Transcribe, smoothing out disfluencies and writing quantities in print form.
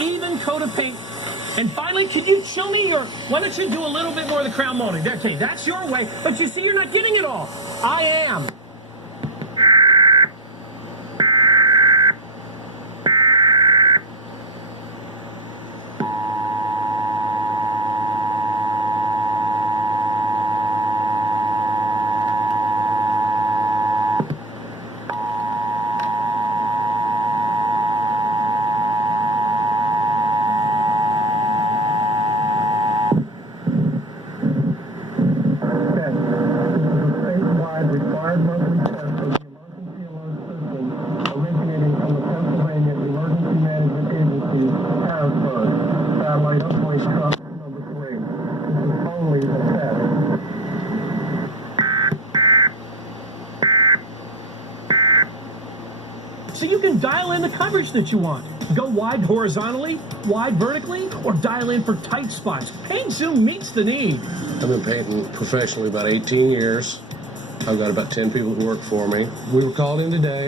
even coat of paint. And finally, can you show me why don't you do a little bit more of the crown molding? Okay, that's your way, but you see, you're not getting it all. I am. Required monthly test of the emergency alert system originating from the Pennsylvania Emergency Management Agency, Harrisburg, satellite uplink truck number 3. This is only a test. So you can dial in the coverage that you want. Go wide horizontally, wide vertically, or dial in for tight spots. Paint Zoom meets the need. I've been painting professionally about 18 years. I've got about 10 people who work for me. We were called in today.